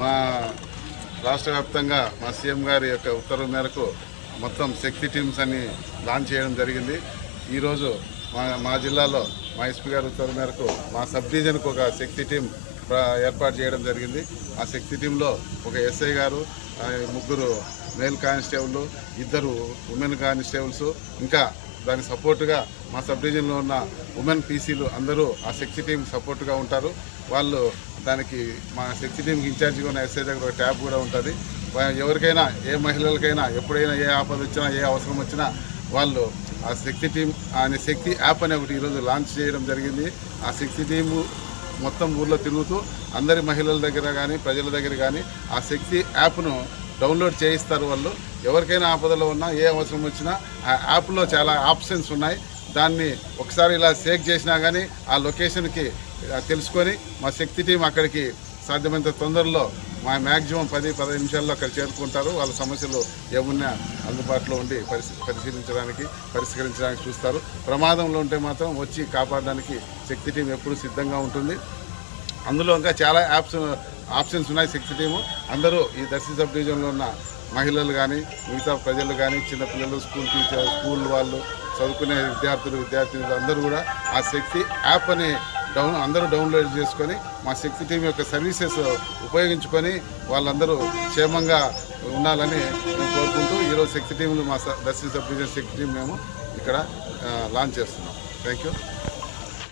మా రాష్ట్ర వ్యాప్తంగా మా సీఎం గారి యొక్క ఉత్తర్వు మేరకు మొత్తం శక్తి టీమ్స్ అన్ని లాంచ్ చేయడం జరిగింది. ఈరోజు మా మా జిల్లాలో మా ఎస్పీ గారి ఉత్తర్వు మేరకు మా సబ్ డివిజన్కు ఒక శక్తి టీం ఏర్పాటు చేయడం జరిగింది. ఆ శక్తి టీంలో ఒక ఎస్ఐ గారు ముగ్గురు మేల్ కానిస్టేబుల్ ఇద్దరు ఉమెన్ కానిస్టేబుల్స్ ఇంకా దానికి సపోర్టుగా మా సబ్ డివిజన్లో ఉన్న ఉమెన్ పీసీలు అందరూ ఆ శక్తి టీం సపోర్టుగా ఉంటారు. వాళ్ళు దానికి మా శక్తి టీంకి ఇన్ఛార్జిగా ఉన్న ఎస్ఐ దగ్గర ఒక ట్యాబ్ కూడా ఉంటుంది. ఎవరికైనా ఏ మహిళలకైనా ఎప్పుడైనా ఏ ఆపద వచ్చినా ఏ అవసరం వచ్చినా వాళ్ళు ఆ శక్తి టీం అనే శక్తి యాప్ అనే ఒకటి ఈరోజు లాంచ్ చేయడం జరిగింది. ఆ శక్తి టీము మొత్తం ఊర్లో తిరుగుతూ అందరి మహిళల దగ్గర కానీ ప్రజల దగ్గర కానీ ఆ శక్తి యాప్ను డౌన్లోడ్ చేయిస్తారు వాళ్ళు. ఎవరికైనా ఆపదలో ఉన్నా ఏ అవసరం వచ్చినా ఆ యాప్లో చాలా ఆప్షన్స్ ఉన్నాయి. దాన్ని ఒకసారి ఇలా సేక్ చేసినా కానీ ఆ లొకేషన్కి తెలుసుకొని మా శక్తి టీం అక్కడికి సాధ్యమైనంత తొందరలో మా మ్యాక్సిమం పది పదహైదు నిమిషాల్లో అక్కడ చేరుకుంటారు. వాళ్ళ సమస్యలు ఏమున్నా అందుబాటులో ఉండి పరిశీలించడానికి పరిష్కరించడానికి చూస్తారు. ప్రమాదంలో ఉంటే మాత్రం వచ్చి కాపాడడానికి శక్తి టీం ఎప్పుడూ సిద్ధంగా ఉంటుంది. అందులో ఇంకా చాలా యాప్స్ ఆప్షన్స్ ఉన్నాయి శక్తి టీము. అందరూ ఈ దర్శి సబ్ డివిజన్లో ఉన్న మహిళలు కానీ మిగతా ప్రజలు కానీ చిన్నపిల్లలు స్కూల్ టీచర్ స్కూల్ వాళ్ళు చదువుకునే విద్యార్థులు విద్యార్థినులు అందరూ కూడా ఆ శక్తి యాప్ అని డౌన్ అందరూ డౌన్లోడ్ చేసుకొని మా శక్తి టీం యొక్క సర్వీసెస్ ఉపయోగించుకొని వాళ్ళందరూ క్షేమంగా ఉండాలని మేము కోరుకుంటూ ఈరోజు శక్తి టీంలు మా స- దర్శి శక్తి టీం మేము ఇక్కడ లాంచ్ చేస్తున్నాం. Thank you